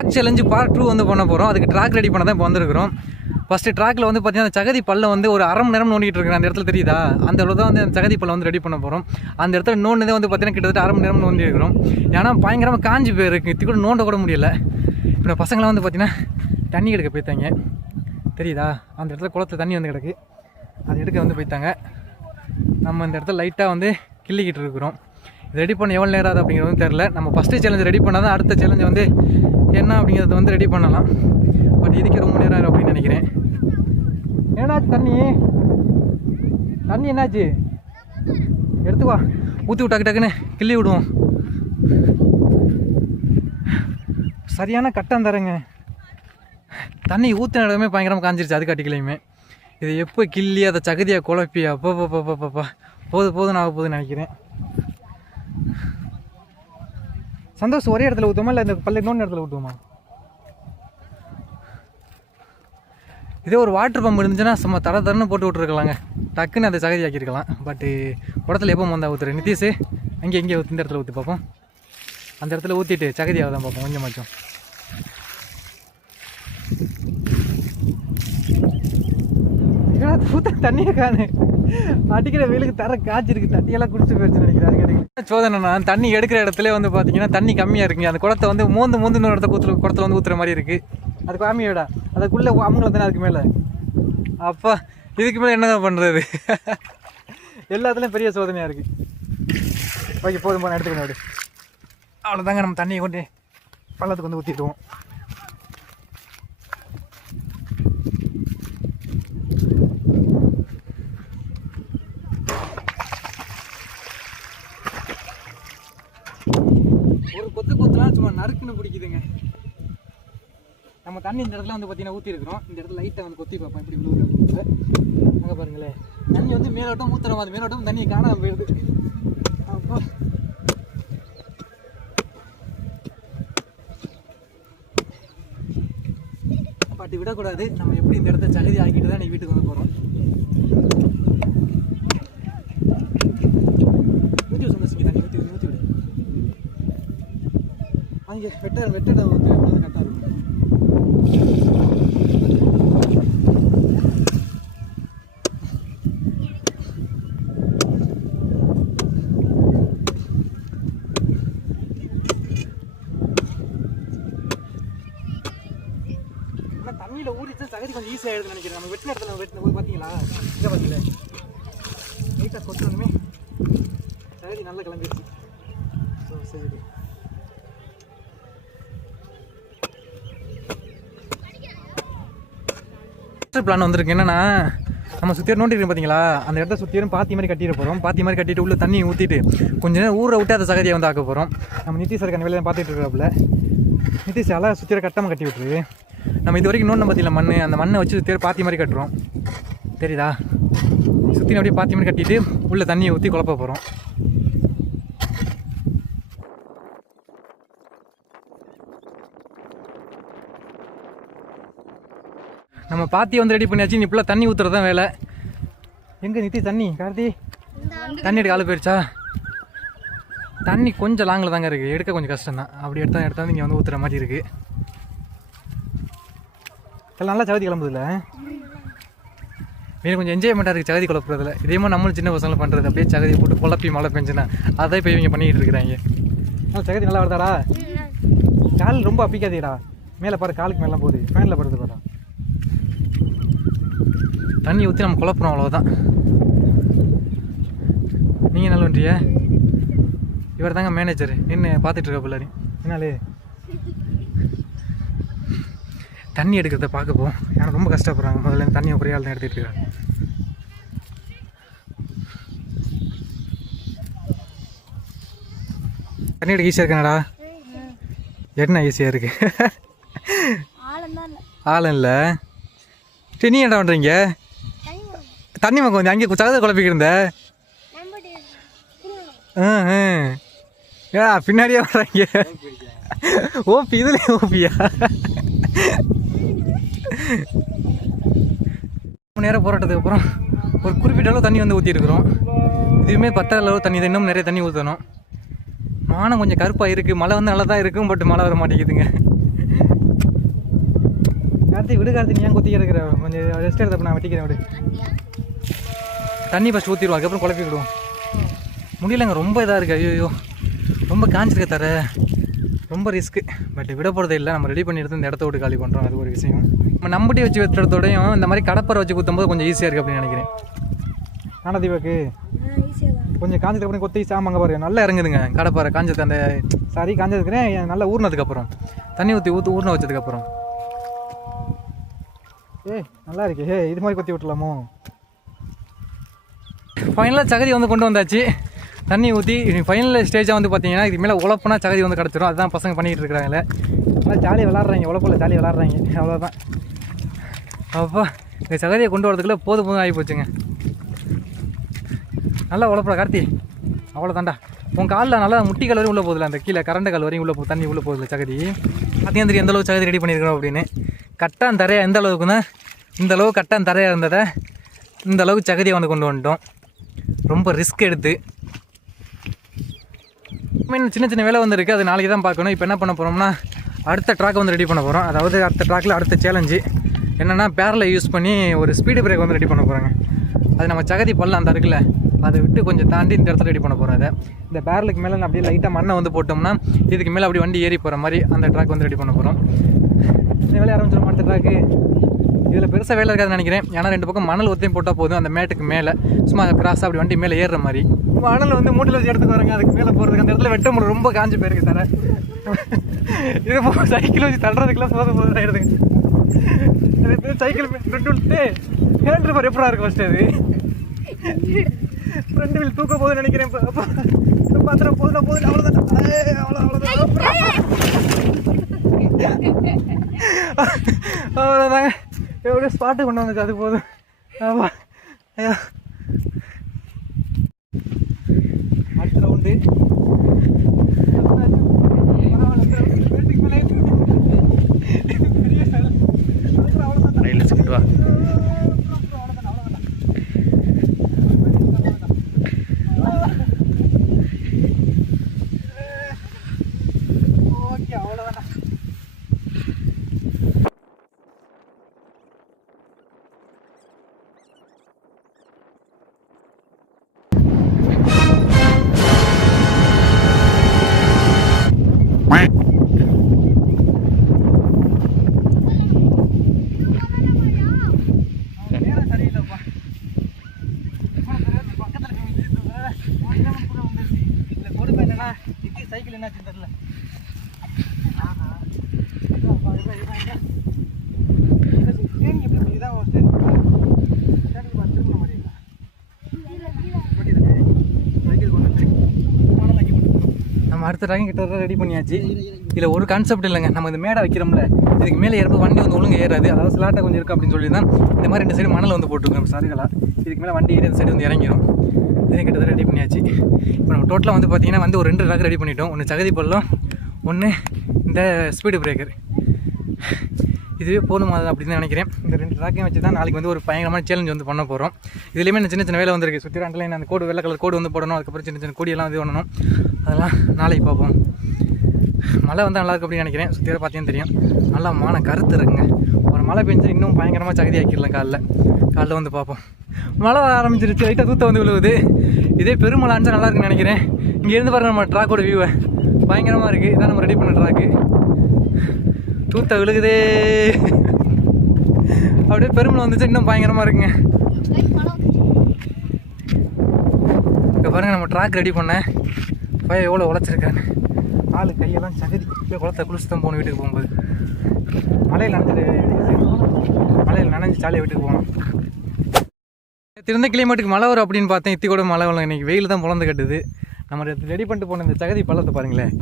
Challenge part 2 வந்து பண்ண போகிறோம். அதுக்கு ட்ராக் ரெடி பண்ண தான் இப்போ வந்திருக்கிறோம். ஃபஸ்ட்டு ட்ராக்கில் வந்து பார்த்தீங்கன்னா சகதி பல்ல வந்து ஒரு அரை மணி நேரம் நோண்டிகிட்டு இருக்கிறேன். அந்த இடத்துல தெரியுதா? அந்த இடத்துல தான் வந்து அந்த சகதி பல்ல வந்து ரெடி பண்ண போகிறோம். அந்த இடத்துல நோண்டதே வந்து பார்த்தீங்கன்னா கிட்டத்தட்ட அரை மணி நேரம் நோண்டி இருக்கிறோம். ஏன்னா பயங்கரமாக காஞ்சி போயிருக்கு, இது கூட நோண்ட கூட முடியல. இப்போ பசங்களாம் வந்து பார்த்தீங்கன்னா தண்ணி எடுக்க போய்த்தாங்க, தெரியுதா? அந்த இடத்துல குளத்தில் தண்ணி வந்து கிடக்கு, அது எடுக்க வந்து போய்த்தாங்க. நம்ம இந்த இடத்துல லைட்டாக வந்து கிள்ளிக்கிட்டு இருக்கிறோம். ரெடி பண்ண எவ்வளோ நேரம் ஆகுது அப்படிங்கிறது வந்து தெரில. நம்ம ஃபஸ்ட்டு சேலஞ்சு ரெடி பண்ணால் தான் அடுத்த சேலஞ்சு வந்து என்ன அப்படிங்கிறத வந்து ரெடி பண்ணலாம். பட் இதுக்கு ரொம்ப நேரம் ஆகும் அப்படின்னு நினைக்கிறேன். என்னாச்சு தண்ணி என்னாச்சு? எடுத்துவா, ஊற்றி விட்டாக்கு டக்குன்னு கிள்ளி விடுவோம். சரியான கட்டம் தரேங்க. தண்ணி ஊற்றின இடமே பயங்கரமாக காஞ்சிருச்சு, அது கட்டிக்கலையுமே. இது எப்போ கிள்ளி அதை சகதியாக குழப்பி அப்பப்பா போதும் ஆக போகுதுன்னு நினைக்கிறேன். சந்தோஷம் ஒரே இடத்துல ஊற்றுவோமா இல்லை இந்த பல்ல இன்னொன்று இடத்துல ஊற்றுவோமா? இதே ஒரு வாட்டர் பம்ப் இருந்துச்சுன்னா சும்மா தரன்னு போட்டு விட்டுருக்கலாங்க, டக்குன்னு அதை சகதி ஆக்கியிருக்கலாம். பட்டு குடத்தில் எப்போ வந்தால் ஊற்றுறேன் நிதிஷ், அங்கே இந்த இடத்துல ஊற்றி பார்ப்போம். அந்த இடத்துல ஊற்றிட்டு சகதியாக தான் பார்ப்போம் கொஞ்சமாச்சும். ஊற்ற தண்ணியை காணு, அடிக்கிற வெயிலுக்கு தர காய்ச்சிருக்கு, தண்ணியெல்லாம் குடிச்சு போயிடுச்சு நினைக்கிறேன். சோதனைண்ணா தண்ணி எடுக்கிற இடத்துல வந்து பார்த்தீங்கன்னா தண்ணி கம்மியாக இருக்குங்க. அந்த குடத்தை வந்து மூந்து இடத்த குடத்தில் வந்து ஊற்றுற மாதிரி இருக்குது. அது காமியை விட அதுக்குள்ளே அமுங்களை தானே அதுக்கு மேலே. அப்பா இதுக்கு மேலே என்னதான் பண்ணுறது? எல்லாத்துலேயும் பெரிய சோதனையாக இருக்குது. ஓகே போதும் போன எடுத்துக்கணும். அவ்வளோதாங்க, நம்ம தண்ணியை கொண்டு பள்ளத்துக்கு வந்து ஊற்றிடுவோம். ஒரு கொத்துலாம் சும்மா நறுக்குன்னு பிடிக்குதுங்க. நம்ம தண்ணி இந்த இடத்துல வந்து பார்த்தீங்கன்னா ஊற்றி இருக்கிறோம். இந்த இடத்துல லைட்டை வந்து கொத்தி பார்ப்போம் இப்படி விழுவுறது. அங்கே பாருங்களேன், தண்ணி வந்து மேலோட்டம் ஊற்றுற மாதிரி மேலோட்டம் தண்ணியை காணாமல் போயிடுது. அப்போ பாட்டி விடக்கூடாது. நம்ம எப்படி இந்த இடத்த சகதி ஆக்கிட்டு தான் நீ வீட்டுக்கு வந்து போகிறோம். ஊற்றி சந்தோஷிங்க, தண்ணி ஊற்றி விடு. அங்கே வெட்ட ஊற்றி கரெக்டாக இருக்கும். ஆனால் தண்ணியில் ஊறிச்சு சகதி கொஞ்சம் ஈஸியாக ஆகிடுதுன்னு நினைக்கிறேன். நம்ம வெட்டின இடத்துல வெட்டின போது பார்த்தீங்களா, இங்கே பார்த்தீங்களா லைட்டாக கொட்டணுமே சகதி நல்லா கிளம்பிடுச்சு. ஸோ சரி, பிளான் வந்திருக்கு. என்னன்னா நம்ம சுற்றியும் நோண்டிருக்கோம் பார்த்தீங்களா, அந்த இடத்த சுற்றியும் பாத்தி மாதிரி கட்டிட போகிறோம். பாத்தி மாதிரி கட்டிட்டு உள்ள தண்ணி ஊற்றிட்டு கொஞ்சம் நேரம் ஊரை விட்டு அதை சகதியை வந்து ஆக்க போகிறோம். நம்ம நிதிஷ் சார் வேலையை பார்த்துட்டு இருக்கிறாப்புல. நிதிஷ் எல்லாம் சுற்றிய கட்டமாக கட்டி விட்டுரு. நம்ம இது வரைக்கும் நோண்ட பார்த்தீங்களா மண், அந்த மண்ணை வச்சு சுற்றிய பாத்தி மாதிரி கட்டுறோம், தெரியுதா? சுற்றி அப்படியே பாத்தி மாதிரி கட்டிட்டு உள்ள தண்ணியை ஊற்றி குழப்ப போகிறோம். நம்ம பாத்தியை வந்து ரெடி பண்ணியாச்சு. நீ இப்பெல்லாம் தண்ணி ஊற்றுறது தான் வேலை. எங்கே நித்தி தண்ணி? கார்த்தி தண்ணி எடுக்க ஆள் போயிடுச்சா? தண்ணி கொஞ்சம் லாங்கில் தாங்க இருக்குது, எடுக்க கொஞ்சம் கஷ்டம் தான். அப்படி எடுத்தால் இங்கே வந்து ஊற்றுற மாதிரி இருக்குது. எல்லாம் நல்லா சகதி கிளம்புதில்ல, மீன் கொஞ்சம் என்ஜாய்மெண்ட்டாக இருக்குது சகதி குழப்புறதுல. இதே மாதிரி நம்மளும் சின்ன பசங்களை பண்ணுறது, அப்படியே சகதி போட்டு குழப்பி மழை பெஞ்சுன்னா அதை இப்போ இவங்க பண்ணிக்கிட்டு இருக்கிறாங்க. சகதி நல்லா வருதாடா? கால் ரொம்ப அப்பிக்காதீடா, மேலே பாரு, காலுக்கு மேலே போகுது, ஃபேனில் படுறது பாரு. தண்ணி ஊற்றி நம்ம குழப்பணும், அவ்வளோதான். நீங்கள் என்ன பண்ணுறிய? இவர் தாங்க மேனேஜர், நின்று பார்த்துட்டு இருக்க பிள்ளாரி. என்னாலே தண்ணி எடுக்கிறத பார்க்க போவோம். ஏன்னா ரொம்ப கஷ்டப்படுறாங்க, முதல்ல தண்ணியை ஒரே ஆள் தான் எடுத்துகிட்டு இருக்காங்க. தண்ணி எடுக்க ஈஸியாக இருக்கேனடா? என்ன ஈஸியாக இருக்கு? ஆளும் இல்லை. சரி நீ என்ன பண்ணுறீங்க? தண்ணி மக்கள் வந்து அங்கே சகதை குழப்பிக்கிருந்த. ஏ பின்னாடியே வர்றாங்க. ஓபி இதுல ஓபியா? நேரம் போராட்டத்துக்கு அப்புறம் ஒரு குறிப்பிட்ட அளவு தண்ணி வந்து ஊற்றிருக்கிறோம். இதுவுமே பத்தாத அளவு தண்ணி தான், இன்னும் நிறைய தண்ணி ஊற்றணும். வானம் கொஞ்சம் கருப்பாக இருக்குது. மழை வந்து நல்லா தான் இருக்கும், பட் மழை வர மாட்டேங்குதுங்க. கார்த்தி விடு கார்த்தி, நீ ஏன் கொத்தி கிடக்குற? கொஞ்சம் ரெஸ்ட் எடுத்தப்ப நான் வெட்டிக்கிறேன் விடு. தண்ணி ஃபஸ்ட் ஊற்றிடுவோம், அதுக்கப்புறம் குழப்பி விடுவோம். முடியலைங்க, ரொம்ப இதாக இருக்குது. ஐயோ ரொம்ப காஞ்சிருக்க தர, ரொம்ப ரிஸ்க்கு. பட் விட போகிறதே இல்லை, நம்ம ரெடி பண்ணி எடுத்து இந்த இடத்த விட்டு காலி பண்ணுறோம். அது ஒரு விஷயம். நம்ம நம்பட்டி வச்சு வெட்டுறதோடையும் இந்த மாதிரி கடப்பரை வச்சு குத்தும்போது கொஞ்சம் ஈஸியாக இருக்குது அப்படின்னு நினைக்கிறேன். ஆனால் தீபாக்கு கொஞ்சம் காஞ்சதுக்கு அப்புறம் கொத்தி சாமாங்க பாருங்க, நல்லா இறங்குதுங்க கடப்பாறை. காஞ்சது அந்த காஞ்சதுக்குறேன் நல்லா ஊறினதுக்கப்புறம் தண்ணி ஊற்றி ஊறின வச்சதுக்கப்புறம் நல்லா இருக்கு. இது மாதிரி கொத்தி விட்டுலாமோ? ஃபைனலாக சகதி வந்து கொண்டு வந்தாச்சு. தண்ணி ஊற்றி ஃபைனல் ஸ்டேஜாக வந்து பார்த்தீங்கன்னா இதுக்கு மேலே உழப்புனா சகதி வந்து கிடச்சிரும். அதுதான் பசங்க பண்ணிகிட்டு இருக்கிறாங்களே. நல்லா ஜாலியாக விளாட்றாங்க, உழப்பில் ஜாலியாக விளாட்றாங்க, அவ்வளோதான். அப்போ இந்த சகதியை கொண்டு வரதுக்குள்ளே போதும் ஆகி போச்சுங்க. நல்லா உழப்பட கார்த்தி, அவ்வளோதான்டா. உன் காலில் நல்லா முட்டி கால் வரையும் உள்ளே போதில்ல, அந்த கீழே கரண்ட கால் வரையும் உள்ளே தண்ணி உள்ளே போதில்ல சகதி. பார்த்தீங்கன்னா தெரியும் எந்தளவு சகதி ரெடி பண்ணியிருக்கிறோம் அப்படின்னு. கட்டான் தரையாக எந்த அளவுக்குன்னா இந்தளவு கட்டான் தரையாக இருந்ததை இந்த அளவுக்கு சகதியை வந்து கொண்டு வந்துட்டோம். ரொம்ப ரிஸ்க் எடுத்து மீன் சின்ன சின்ன வேலை வந்துருக்கு, அது நாளைக்கு தான் பார்க்கணும். இப்போ என்ன பண்ண போகிறோம்னா அடுத்த ட்ராக் வந்து ரெடி பண்ண போகிறோம். அதாவது அடுத்த ட்ராக்கில் அடுத்த சேலஞ்சு என்னென்னா பேரலை யூஸ் பண்ணி ஒரு ஸ்பீடு பிரேக் வந்து ரெடி பண்ண போகிறாங்க. அது நம்ம சகதி பல்ல அந்த இருக்குல்ல, அதை விட்டு கொஞ்சம் தாண்டி இந்த இடத்துல ரெடி பண்ண போகிறோம். அதை இந்த பேரலுக்கு மேலே அப்படியே லைட்டாக மண்ணை வந்து போட்டோம்னா இதுக்கு மேலே அப்படி வண்டி ஏறி போகிற மாதிரி அந்த ட்ராக் வந்து ரெடி பண்ண போகிறோம். இந்த வேலையை ஆரம்பிச்சிடும் அடுத்த ட்ராக்கு. இதில் பெருசாக வேலை இருக்காதுன்னு நினைக்கிறேன். ஏன்னா 2 பக்கம் மணல் ஒத்தையும் போட்டால் போதும், அந்த மேட்டுக்கு மேலே சும்மா கிராஸாக அப்படி வண்டி மேலே ஏறுற மாதிரி. மணல் வந்து மூட்டில் வச்சு எடுத்துக்கு வரங்க, அதுக்கு மேலே போகிறதுக்கு அந்த இடத்துல வெட்ட முடியும். ரொம்ப காஞ்சி போயிருக்கு தர. இது சைக்கிள் வச்சு தள்ளுறதுக்குலாம் போதும் ஆகிடுதுங்க. சைக்கிள் ஃப்ரெண்ட் விட்டு ஹேண்ட் ரிப்பர் எப்படா இருக்கும் ஃபஸ்ட்டு? அது ஃப்ரெண்டு வீல் தூக்க போகுதுன்னு நினைக்கிறேன். இப்போ பாத்திரம் போதும் அவ்வளோதான், அவ்வளோதாங்க. எப்படியோ ஸ்பாட்டு கொண்டு வந்துச்சு, அது போதும். ஆமாம், ஐயா அடுத்த ரவுண்டு வா. ஓகே, அவ்வளோதாண்ணா. சைக்கிள் என்னாச்சு தெரியல. நம்ம அடுத்த ட்ராக்கிங் கிட்ட ரெடி பண்ணியாச்சு. இதில் ஒரு கான்செப்ட் இல்லைங்க. நம்ம இந்த மேடை வைக்கிறோம்ல, இதுக்கு மேலே ஏறப்போ வண்டி வந்து ஒழுங்கு ஏறாது. அதாவது ஸ்லாட்டாக கொஞ்சம் இருக்குது அப்படின்னு சொல்லி தான் இந்த மாதிரி 2 சைடு மணல் வந்து போட்டுருக்கோம் சருகலாக. இதுக்கு மேலே வண்டி ஏறி அந்த சைடு வந்து இறங்கிடும். இதையும் கிட்டத்தட்ட ரெடி பண்ணியாச்சு. இப்போ நம்ம டோட்டலாக வந்து பார்த்திங்கன்னா வந்து ஒரு 2 ட்ராக் ரெடி பண்ணிட்டோம். ஒன்று சகதி பள்ளம், ஒன்று இந்த ஸ்பீடு பிரேக்கர். இதுவே போதுமா அப்படின்னு நினைக்கிறேன். இந்த 2 ட்ராக்கையும் வச்சு தான் நாளைக்கு வந்து ஒரு பயங்கரமான சேலஞ்ச் வந்து பண்ண போகிறோம். இதுலேயுமே சின்ன சின்ன வேலை வந்துருக்கு. சுற்றி ரெண்டில் அந்த கோடு வெள்ளை கலர் கோடு வந்து போடணும். அதுக்கப்புறம் சின்ன சின்ன கொடியெல்லாம் இது பண்ணணும். அதெல்லாம் நாளைக்கு பார்ப்போம். மழை வந்து நல்லாயிருக்கு அப்படின்னு நினைக்கிறேன். சுற்றி பார்த்தீங்கன்னு தெரியும், நல்லா மான கருத்து இருக்குங்க. ஒரு மழை பெஞ்சு இன்னும் பயங்கரமாக சகதி ஆக்கிடலாம். காலைல வந்து பார்ப்போம். மழை ஆரம்பிச்சிருச்சு, லைட்டாக தூத்த வந்து விழுவுது. இதே பெருமழை அஞ்சா நல்லா இருக்குன்னு நினைக்கிறேன். இங்கேருந்து பாருங்கள் நம்ம ட்ராக்கோட வியூவை, பயங்கரமாக இருக்குது. இதான் நம்ம ரெடி பண்ண ட்ராக்கு. தூத்த விழுகுதே, அப்படியே பெருமழை வந்துச்சு, இன்னும் பயங்கரமாக இருக்குங்க. இப்போ பாருங்கள் நம்ம ட்ராக் ரெடி பண்ணேன். பையன் எவ்வளோ உழைச்சிருக்காங்க. ஆளு கையெல்லாம் சகதி. இப்போ குளத்தை குளிச்சு தான் போகணும் வீட்டுக்கு போகும்போது. மழையில் நனைஞ்சு ஜாலியாக வீட்டுக்கு போகணும். திருந்த கிளைமேட்டுக்கு மழை வரும் அப்படின்னு பார்த்தேன். இத்தி கூட மழை வரல. இன்றைக்கி வெயில் தான் பொழந்து கட்டுது. நம்ம ரெடி பண்ணிட்டு போன இந்த சகதி பள்ளத்தை பாருங்களேன்,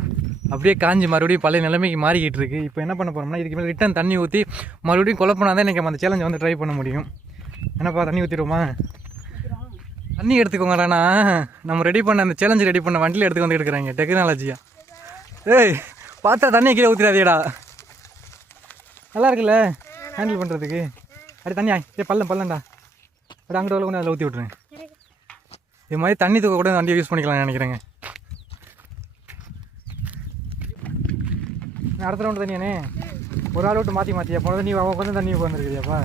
அப்படியே காஞ்சி மறுபடியும் பழைய நிலைமைக்கு மாறிக்கிட்டு இருக்குது. இப்போ என்ன பண்ண போகிறோம்னா இதுக்கு மேலே ரிட்டன் தண்ணி ஊற்றி மறுபடியும் குழப்பினா தான் இன்றைக்கி அந்த சேலஞ்சை வந்து ட்ரை பண்ண முடியும். என்னப்பா தண்ணி ஊற்றிடுவோமா? தண்ணி எடுத்துக்கோங்கடாண்ணா. நம்ம ரெடி பண்ண அந்த சேலஞ்சு ரெடி பண்ண வண்டியில் எடுத்துக்க வந்து எடுக்கிறாங்க டெக்னாலஜியாக. ஏய் பார்த்தா தண்ணியை கீழே ஊற்றிடாதேடா. நல்லா இருக்குல்ல ஹேண்டில் பண்ணுறதுக்கு. அப்படி தண்ணியா பள்ளம்டா. அப்படி அங்கிட்ட உள்ள கொண்டு அதில் ஊற்றி விட்ருங்க. இது மாதிரி தண்ணி தூக்க கூட வண்டியை யூஸ் பண்ணிக்கலாம்னு நினைக்கிறேங்க. அடுத்த ரவுண்டு தண்ணியானே ஒரு ஆள் விட்டு மாற்றியா போனது நீ அவன் கொஞ்சம் தண்ணி உட்காந்துருக்கிறியாப்பா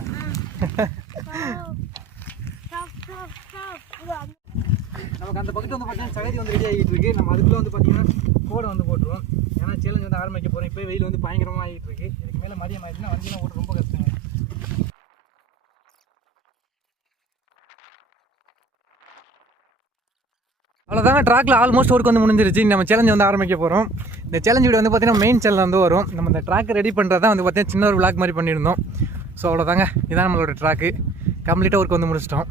நமக்கு அந்த பக்கத்து வந்து பார்த்தீங்கன்னா சகதி வந்து ரெடி ஆகிட்டு இருக்கு. நம்ம அதுக்குள்ளே வந்து பார்த்தீங்கன்னா கோடை வந்து போட்டுருவோம். ஏன்னா சேலஞ்ச் வந்து ஆரம்பிக்க போகிறோம். இப்போ வெயில் வந்து பயங்கரமாக ஆகிட்டு இருக்கு. இதுக்கு மேலே மதியம் ஆயிடுச்சுன்னா வண்டியெல்லாம் ஓட்ட ரொம்ப கஷ்டங்க. அவ்வளோதாங்க, ட்ராக்கில் ஆல்மோஸ்ட் ஒர்க் வந்து முடிஞ்சிருச்சு. நம்ம சேலஞ்ச் வந்து ஆரம்பிக்க போகிறோம். இந்த சேலஞ்ச் வீடியோ வந்து பார்த்தீங்கன்னா மெயின் சேனல் வந்து வரும். நம்ம இந்த ட்ராக் ரெடி பண்ணுறது தான் வந்து பார்த்தீங்கன்னா சின்ன ஒரு விளாக் மாதிரி பண்ணியிருந்தோம். ஸோ அவ்வளோதாங்க, இதான் நம்மளோட ட்ராக்கு. கம்ப்ளீட்டாக ஒர்க் வந்து முடிச்சிட்டோம்.